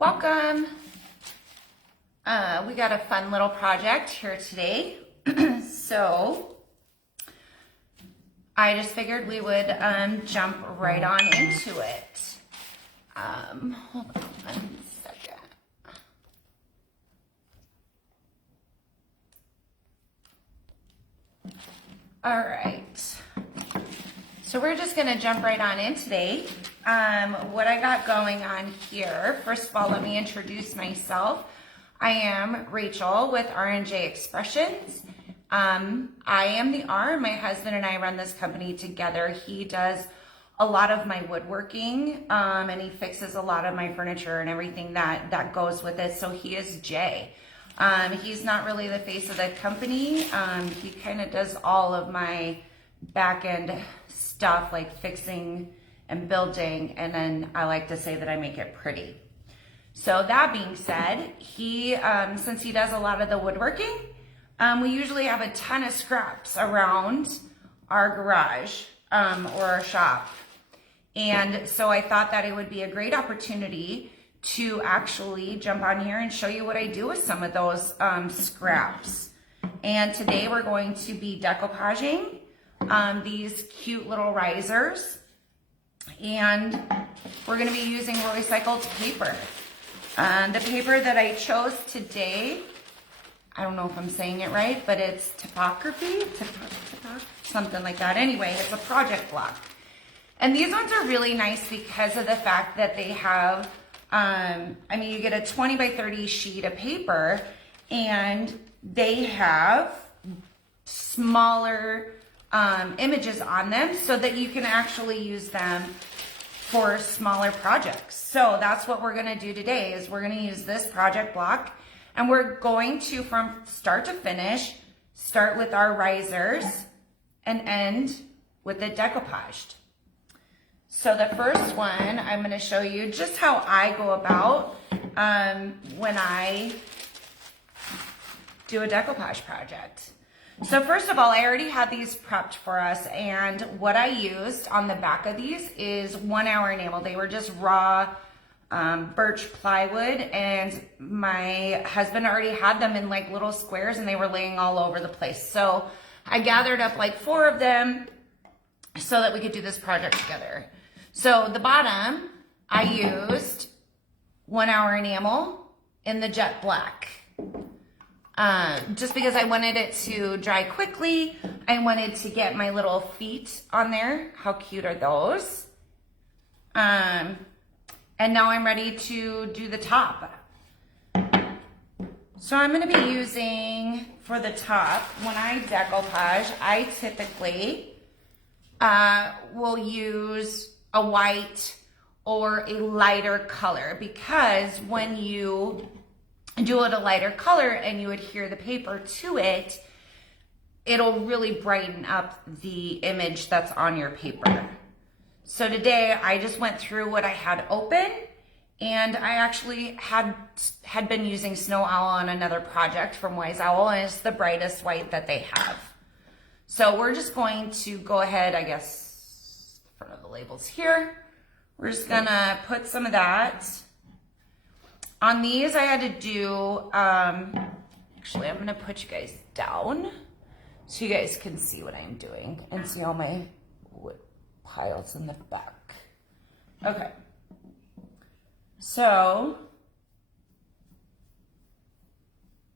Welcome. We got a fun little project here today. So I just figured we would jump right on into it. Hold on 1 second. All right. So we're just gonna jump right on in today. What I got going on here, first of all, let me introduce myself. I am Rachel with R&J Expressions. I am the R. My husband and I run this company together. He does a lot of my woodworking, and he fixes a lot of my furniture and everything that goes with it. So he is Jay. He's not really the face of the company. He kind of does all of my back end stuff like fixing and building, and then I like to say that I make it pretty. So that being said, he since he does a lot of the woodworking, we usually have a ton of scraps around our garage or our shop. And so I thought that it would be a great opportunity to actually jump on here and show you what I do with some of those scraps. And today we're going to be decoupaging these cute little risers, and we're going to be using recycled paper. The paper that I chose today, I don't know if I'm saying it right, but it's typography, something like that. Anyway, it's a project block. And these ones are really nice because of the fact that they have, you get a 20 by 30 sheet of paper, and they have smaller images on them so that you can actually use them for smaller projects. So that's what we're gonna do today, is we're gonna use this project block, and we're going to, from start to finish, start with our risers and end with the decoupaged. So the first one, I'm gonna show you just how I go about when I do a decoupage project. So first of all, I already had these prepped for us, and what I used on the back of these is 1 hour enamel. They were just raw birch plywood, and my husband already had them in like little squares, and they were laying all over the place. So I gathered up like 4 of them so that we could do this project together. So the bottom, I used 1 hour enamel in the jet black. Just because I wanted it to dry quickly. I wanted to get my little feet on there. How cute are those? And now I'm ready to do the top. So I'm going to be using, for the top, when I decoupage, I typically will use a white or a lighter color, because when you do it a lighter color and you adhere the paper to it, it'll really brighten up the image that's on your paper. So today I just went through what I had open, and I actually had been using Snow Owl on another project from Wise Owl, and it's the brightest white that they have. So we're just going to go ahead, I guess, in front of the labels here. We're just gonna put some of that. On these, I had to do, actually, I'm gonna put you guys down so you guys can see what I'm doing and see all my wood piles in the back. Okay. So,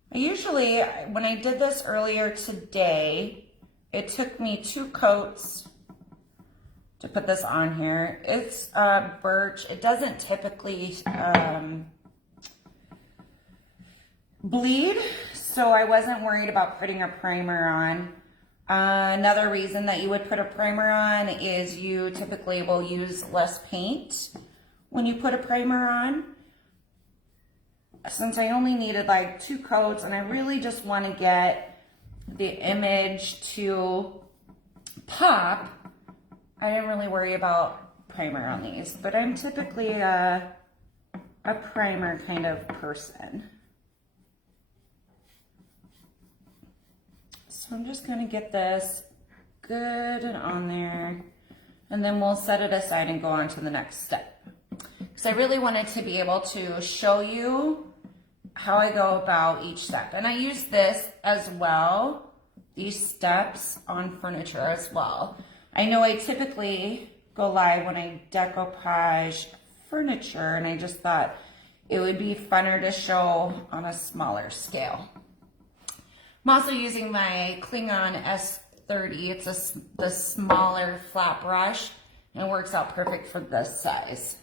when I did this earlier today, it took me 2 coats to put this on here. It's birch. It doesn't typically bleed, so I wasn't worried about putting a primer on. Another reason that you would put a primer on is you typically will use less paint when you put a primer on. Since I only needed like 2 coats, and I really just want to get the image to pop, I didn't really worry about primer on these, but I'm typically a primer kind of person. So I'm just gonna get this good and on there, and then we'll set it aside and go on to the next step. because I really wanted to be able to show you how I go about each step. And I use this as well, these steps on furniture as well. I know I typically go live when I decoupage furniture, and I just thought it would be funner to show on a smaller scale. I'm also using my Klingon S30. It's the smaller flat brush, and it works out perfect for this size.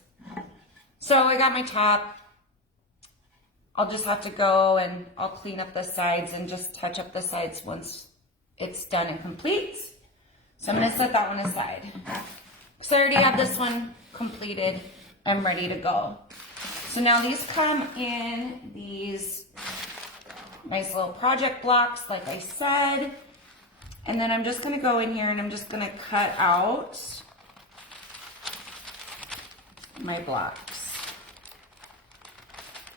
So I got my top. I'll just have to go and I'll clean up the sides and just touch up the sides once it's done and complete. So I'm gonna set that one aside. So I already have this one completed. I'm ready to go. So now these come in these nice little project blocks, like I said. And then I'm just gonna go in here and I'm just gonna cut out my blocks.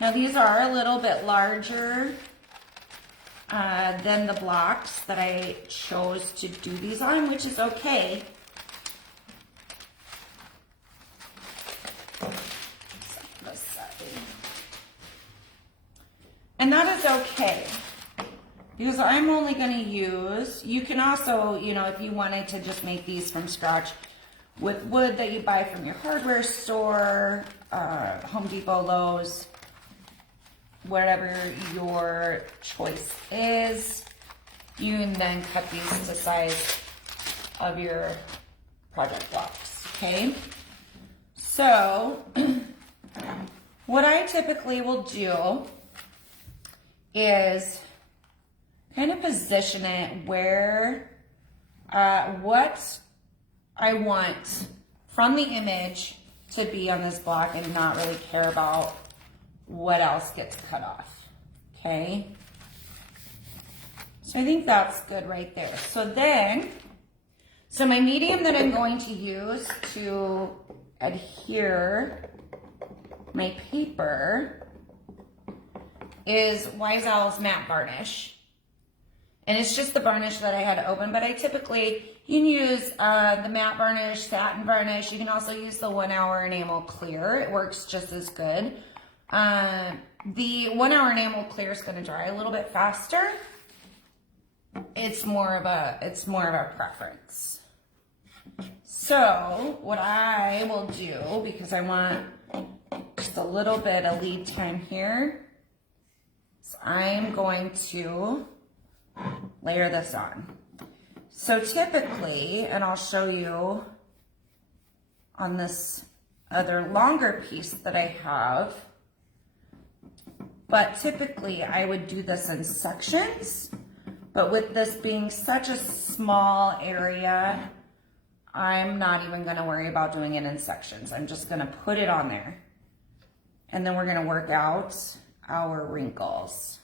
Now these are a little bit larger than the blocks that I chose to do these on, which is okay. And that is okay, because I'm only going to use, you can also, you know, if you wanted to just make these from scratch with wood that you buy from your hardware store, Home Depot, Lowe's, whatever your choice is, you can then cut these to size of your project blocks, okay? So, what I typically will do is kind of position it where, what I want from the image to be on this block and not really care about what else gets cut off, okay? So I think that's good right there. So my medium that I'm going to use to adhere my paper is Wise Owl's matte varnish. And it's just the varnish that I had open, but I typically, you can use the matte varnish, satin varnish. You can also use the 1 hour enamel clear. It works just as good. The 1 hour enamel clear is gonna dry a little bit faster. It's more of a preference. So what I will do, because I want just a little bit of lead time here, so I'm going to layer this on. So typically, and I'll show you on this other longer piece that I have, but typically I would do this in sections, but with this being such a small area, I'm not even gonna worry about doing it in sections. I'm just gonna put it on there. And then we're gonna work out our wrinkles.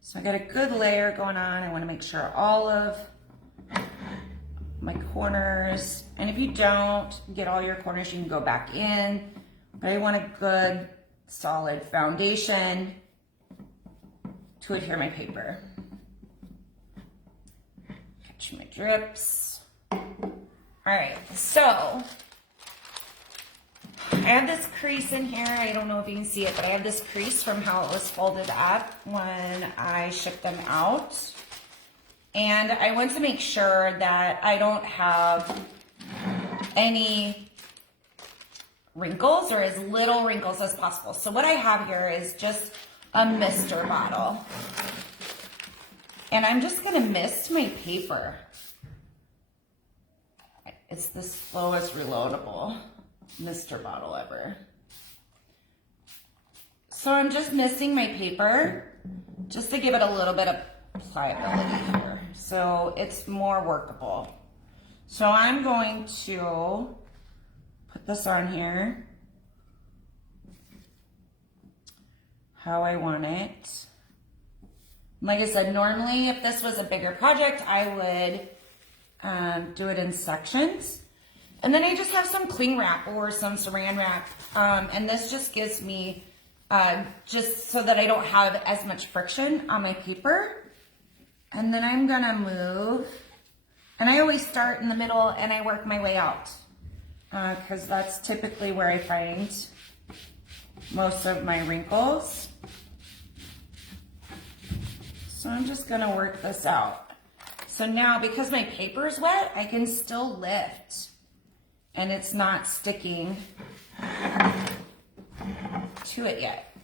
So I got a good layer going on. I wanna make sure all of my corners, and if you don't get all your corners, you can go back in, but I want a good solid foundation to adhere my paper. Catch my drips. All right, so I have this crease in here. I don't know if you can see it, but I have this crease from how it was folded up when I shipped them out. And I want to make sure that I don't have any wrinkles or as little wrinkles as possible. So what I have here is just a mister bottle. And I'm just gonna mist my paper. It's the slowest reloadable mister bottle ever. So I'm just misting my paper just to give it a little bit of pliability here, so it's more workable. So I'm going to put this on here how I want it. Like I said, normally if this was a bigger project, I would do it in sections. And then I just have some cling wrap or some saran wrap. And this just gives me, just so that I don't have as much friction on my paper. And then I'm gonna move. And I always start in the middle and I work my way out. because that's typically where I find most of my wrinkles. So I'm just gonna work this out. So now, because my paper is wet, I can still lift and it's not sticking to it yet.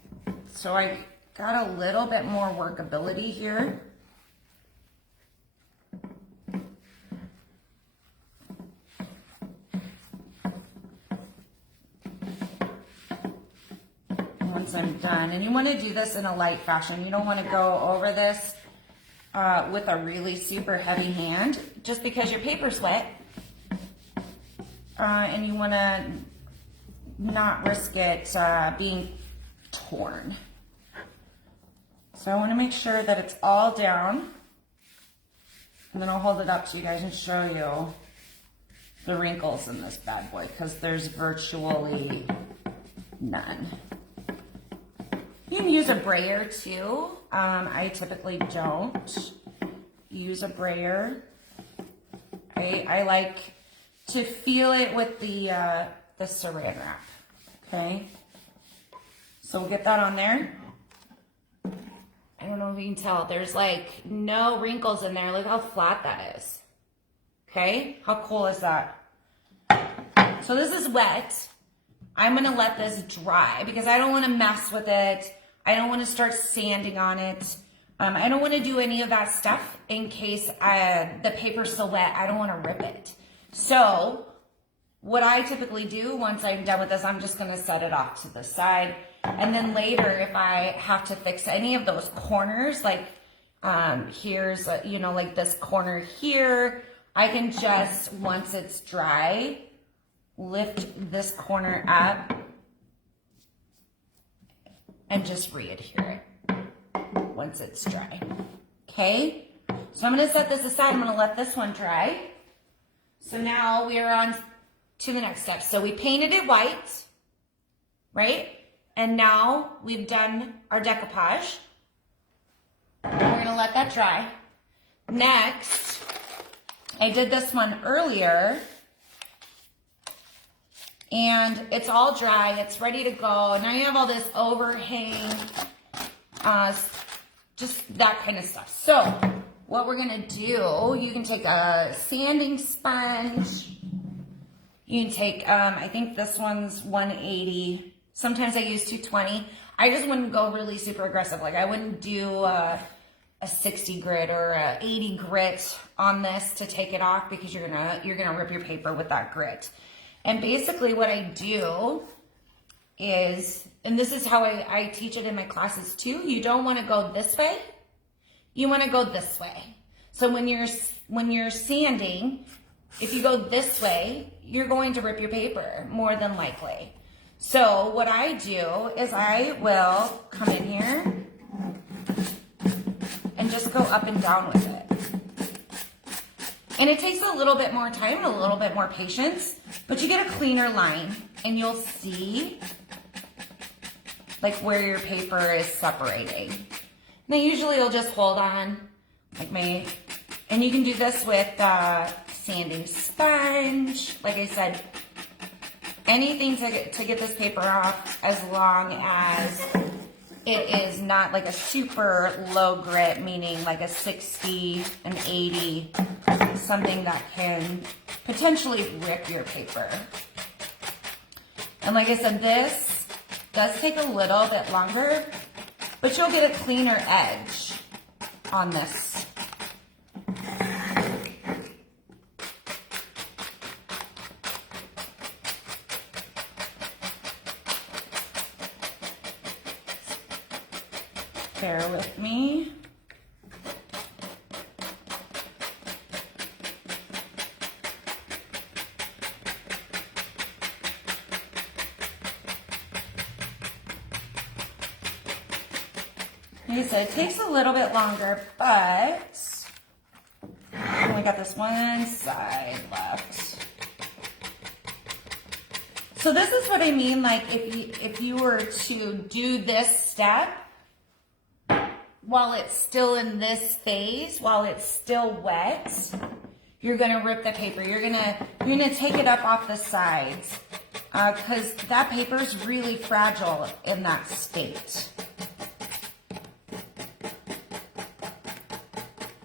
So I got a little bit more workability here. Once I'm done, and you want to do this in a light fashion. You don't want to go over this with a really super heavy hand, just because your paper's wet, and you want to not risk it being torn. So I want to make sure that it's all down, and then I'll hold it up to you guys and show you the wrinkles in this bad boy, because there's virtually none. You can use a brayer too. I typically don't use a brayer. I like to feel it with the saran wrap. Okay, so we'll get that on there. I don't know if you can tell. There's like no wrinkles in there. Look how flat that is. Okay, how cool is that? So this is wet. I'm gonna let this dry because I don't wanna mess with it. I don't wanna start sanding on it. I don't wanna do any of that stuff in case the paper's so wet, I don't wanna rip it. So what I typically do once I'm done with this, I'm just gonna set it off to the side. And then later, if I have to fix any of those corners, like here's, like this corner here, I can just, once it's dry, lift this corner up and just re-adhere it once it's dry. Okay, so I'm gonna set this aside. I'm gonna let this one dry. So now we are on to the next step. So we painted it white, right? And now we've done our decoupage. We're gonna let that dry. Next, I did this one earlier, and it's all dry, it's ready to go. Now you have all this overhang, just that kind of stuff. So what we're gonna do, you can take a sanding sponge. You can take, I think this one's 180. Sometimes I use 220. I just wouldn't go really super aggressive. Like I wouldn't do a 60 grit or a 80 grit on this to take it off, because you're gonna rip your paper with that grit. And basically what I do is, and this is how I teach it in my classes too, you don't want to go this way, you want to go this way. So when you're sanding, if you go this way, you're going to rip your paper more than likely. So what I do is I will come in here and just go up and down with it. And it takes a little bit more time and a little bit more patience, but you get a cleaner line and you'll see like where your paper is separating. And then usually you'll just hold on like and you can do this with sanding sponge. Like I said, anything to get this paper off, as long as it is not like a super low grit, meaning like a 60, an 80, something that can potentially rip your paper. And like I said, this does take a little bit longer, but you'll get a cleaner edge on this. Bear with me. Like I said, it takes a little bit longer, but I only got this one side left. So this is what I mean, like if you were to do this step while it's still in this phase, while it's still wet, you're gonna rip the paper. You're gonna take it up off the sides because that paper is really fragile in that state.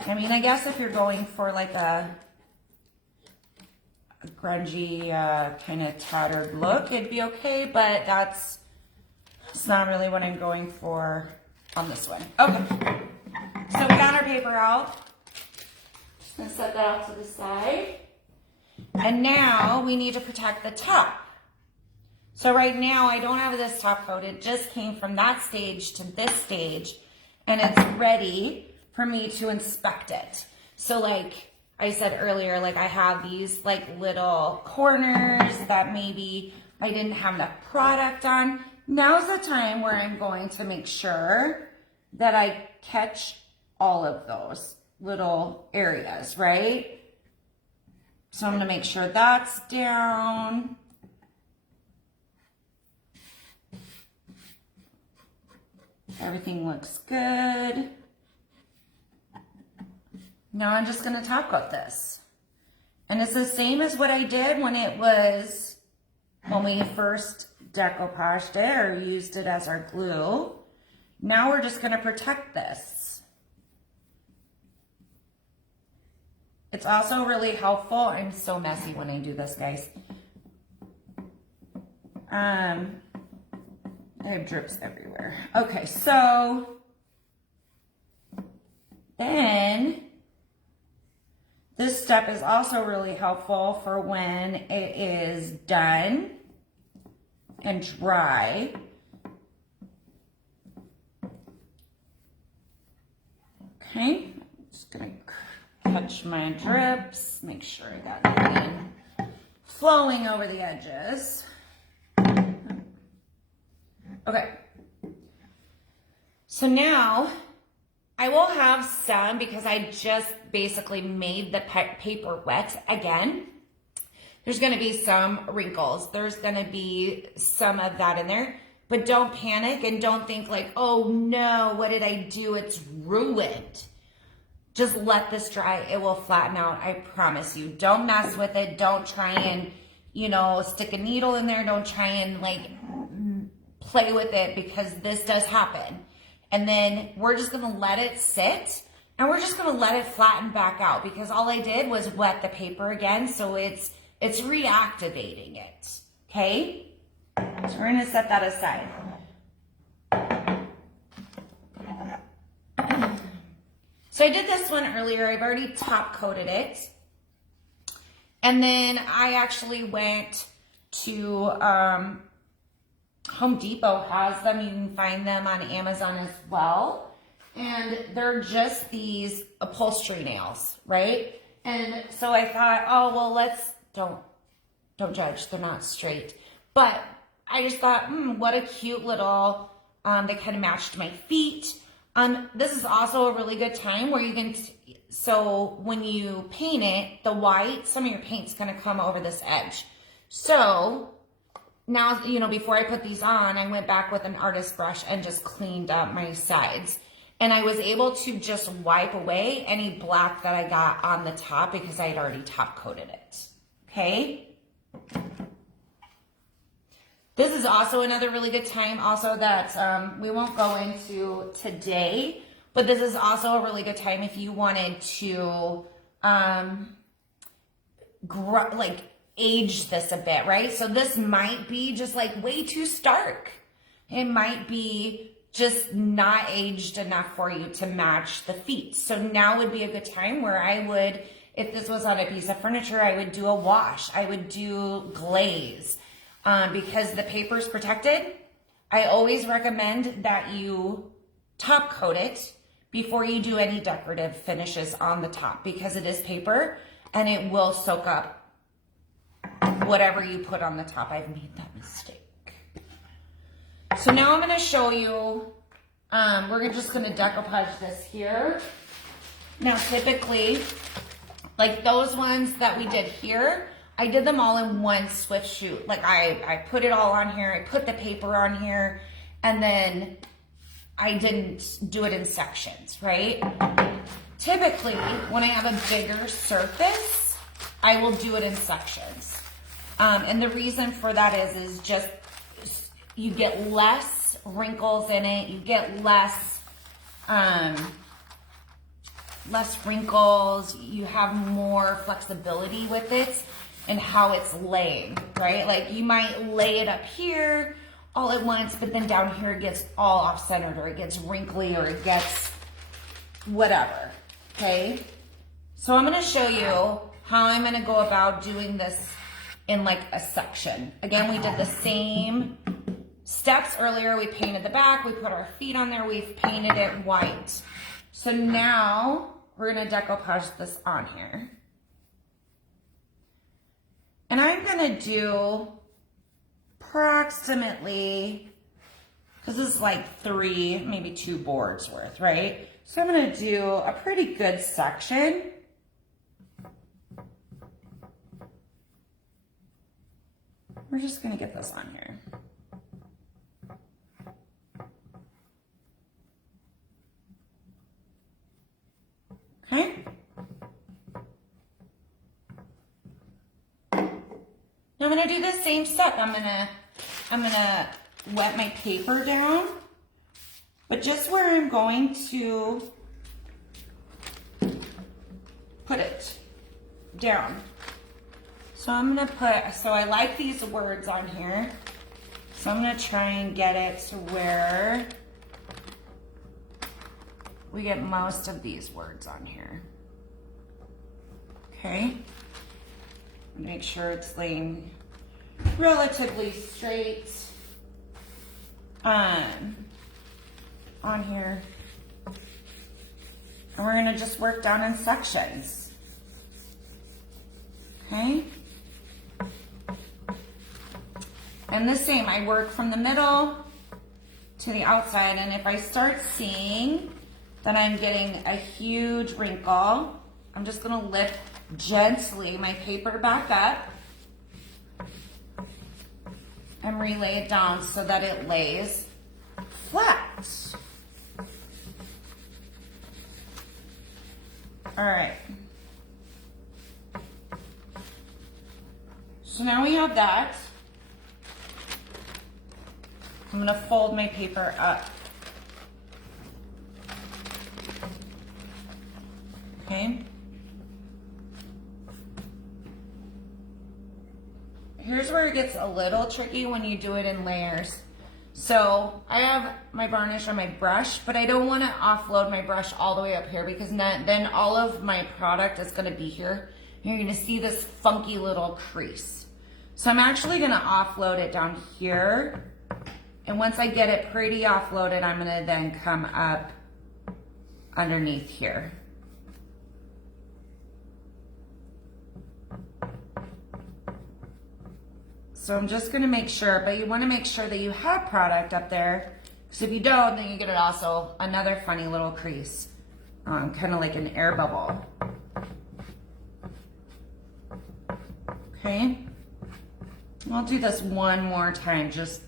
I mean, I guess if you're going for like a grungy, kind of tattered look, it'd be okay, but it's not really what I'm going for on this one. Okay, so we got our paper out. Just gonna set that off to the side. And now we need to protect the top. So right now I don't have this top coat. It just came from that stage to this stage, and it's ready for me to inspect it. So like I said earlier, like I have these like little corners that maybe I didn't have enough product on. Now's the time where I'm going to make sure that I catch all of those little areas, right? So I'm gonna make sure that's down. Everything looks good. Now I'm just gonna top coat this. And it's the same as what I did when we first decoupaged it or used it as our glue. Now we're just gonna protect this. It's also really helpful. I'm so messy when I do this, guys. I have drips everywhere. Okay, so then this step is also really helpful for when it is done and dry. Okay, I'm just gonna catch my drips, make sure I got nothing flowing over the edges. Okay, so now I will have some, because I just basically made the paper wet again. There's gonna be some wrinkles. There's gonna be some of that in there, but don't panic and don't think like, oh no, what did I do? It's ruined. Just let this dry. It will flatten out, I promise you. Don't mess with it. Don't try and, stick a needle in there. Don't try and like play with it, because this does happen. And then we're just gonna let it sit, and we're just gonna let it flatten back out, because all I did was wet the paper again, so it's reactivating it, okay? So we're gonna set that aside. So I did this one earlier. I've already top coated it. And then I actually went to, Home Depot has them. You can find them on Amazon as well. And they're just these upholstery nails, right? And so I thought, oh, well, don't judge. They're not straight. But I just thought, what a cute little, they kind of matched my feet. This is also a really good time where you can, so when you paint it, the white, some of your paint's gonna come over this edge. So now, before I put these on, I went back with an artist brush and just cleaned up my sides. And I was able to just wipe away any black that I got on the top, because I had already top coated it, okay? This is also another really good time also that we won't go into today, but this is also a really good time if you wanted to age this a bit, right? So this might be just like way too stark. It might be just not aged enough for you to match the feet. So now would be a good time where I would, if this was on a piece of furniture, I would do a wash. I would do glaze. Because the paper is protected, I always recommend that you top coat it before you do any decorative finishes on the top, because it is paper and it will soak up whatever you put on the top. I've made that mistake. So now I'm going to show you, we're just going to decoupage this here. Now typically, like those ones that we did here, I did them all in one swift shoot. Like I put it all on here, I put the paper on here, and then I didn't do it in sections, right? Typically, when I have a bigger surface, I will do it in sections. And the reason for that is just you get less wrinkles in it. You get less wrinkles. You have more flexibility with it and how it's laying, right? Like you might lay it up here all at once, but then down here it gets all off-centered, or it gets wrinkly, or it gets whatever, okay? So I'm gonna show you how I'm gonna go about doing this in like a section. Again, we did the same steps earlier. We painted the back, we put our feet on there, we've painted it white. So now we're gonna decoupage this on here. And I'm gonna do approximately, because this is like 3, maybe 2 boards worth, right? So I'm gonna do a pretty good section. We're just gonna get this on here. Okay. Now I'm gonna do the same step. I'm gonna wet my paper down, but just where I'm going to put it down. So I'm gonna put, so I like these words on here. So I'm gonna try and get it to where we get most of these words on here. Okay. Make sure it's laying relatively straight on here. And we're gonna just work down in sections. Okay. And the same, I work from the middle to the outside, and if I start seeing that I'm getting a huge wrinkle, I'm just gonna lift gently my paper back up and relay it down so that it lays flat. All right. So now we have that. I'm gonna fold my paper up. Okay. Here's where it gets a little tricky when you do it in layers. So I have my varnish on my brush, but I don't want to offload my brush all the way up here, because then all of my product is going to be here. You're going to see this funky little crease. So I'm actually going to offload it down here. And once I get it pretty offloaded, I'm going to then come up underneath here. So I'm just gonna make sure, but you wanna make sure that you have product up there, because if you don't, then you get it also another funny little crease, kind of like an air bubble. Okay, I'll do this one more time, just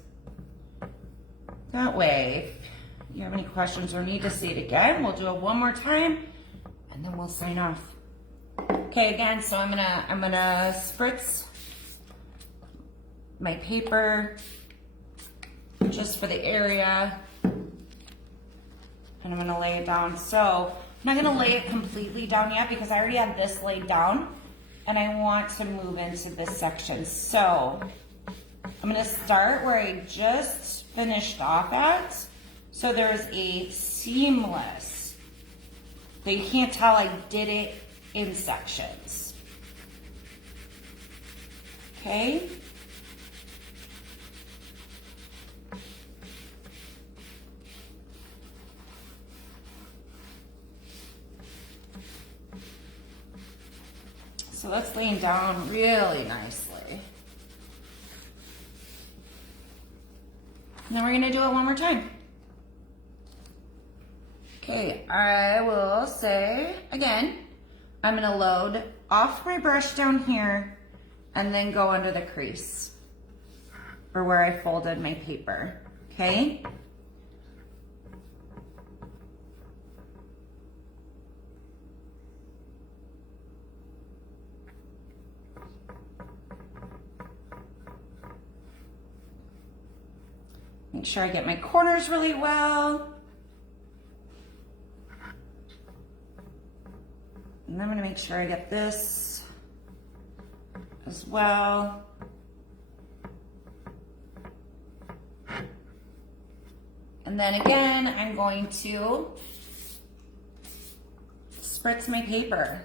that way. If you have any questions or need to see it again, we'll do it one more time, and then we'll sign off. Okay, again, so I'm gonna spritz my paper just for the area, and I'm gonna lay it down. So I'm not gonna lay it completely down yet, because I already have this laid down and I want to move into this section. So I'm gonna start where I just finished off at. So there's a seamless, so you can't tell I did it in sections. Okay. So that's laying down really nicely. And then we're gonna do it one more time. Okay, I will say again, I'm gonna load off my brush down here and then go under the crease or where I folded my paper, okay? Make sure I get my corners really well. And I'm gonna make sure I get this as well. And then again, I'm going to spritz my paper.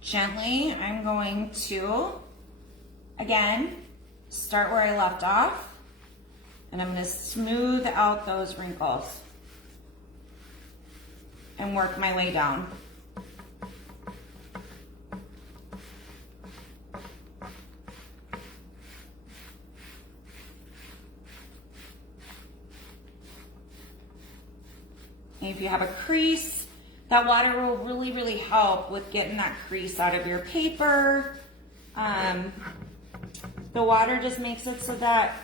Gently, I'm going to, again, start where I left off, and I'm going to smooth out those wrinkles and work my way down. And if you have a crease, that water will really, really help with getting that crease out of your paper. The water just makes it so that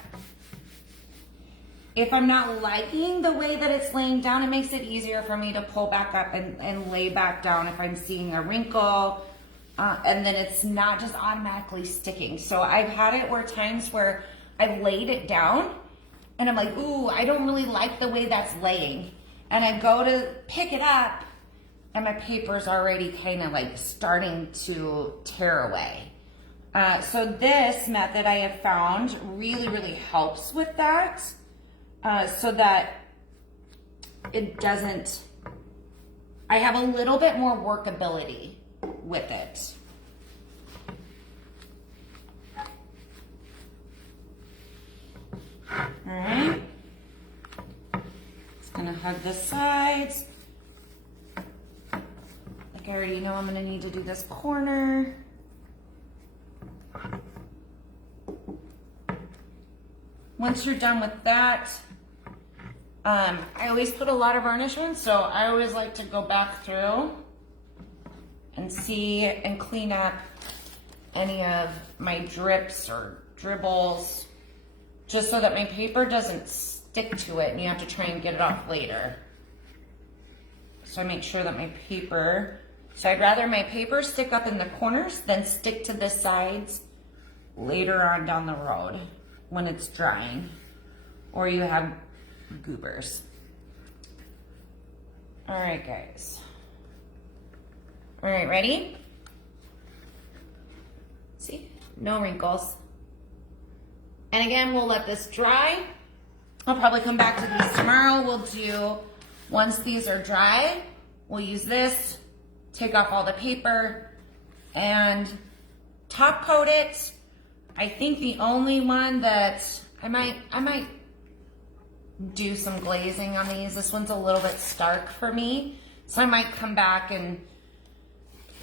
if I'm not liking the way that it's laying down, it makes it easier for me to pull back up and lay back down if I'm seeing a wrinkle, and then it's not just automatically sticking. So I've had it times where I've laid it down and I'm like, ooh, I don't really like the way that's laying. And I go to pick it up and my paper's already kind of like starting to tear away. So this method I have found really, really helps with that, so that it doesn't, I have a little bit more workability with it. All right. Just gonna hug the sides. Like I already know I'm gonna need to do this corner. Once you're done with that, I always put a lot of varnish on, so I always like to go back through and see and clean up any of my drips or dribbles, just so that my paper doesn't stick to it and you have to try and get it off later. So I make sure that my paper, so I'd rather my paper stick up in the corners than stick to the sides later on down the road when it's drying or you have goobers. All right, guys. All right, ready? See, no wrinkles. And again, we'll let this dry. I'll probably come back to these tomorrow. We'll do, once these are dry, we'll use this, take off all the paper, and top coat it. I think the only one that I might do some glazing on these. This one's a little bit stark for me, so I might come back and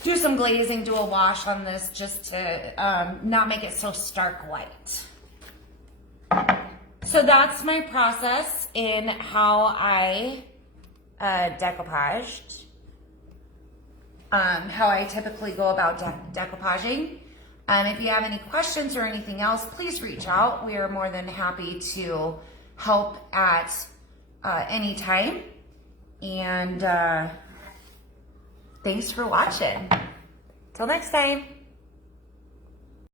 do some glazing, do a wash on this just to not make it so stark white. So that's my process in how I decoupaged, how I typically go about decoupaging. If you have any questions or anything else, please reach out. We are more than happy to help at any time. And thanks for watching. Till next time.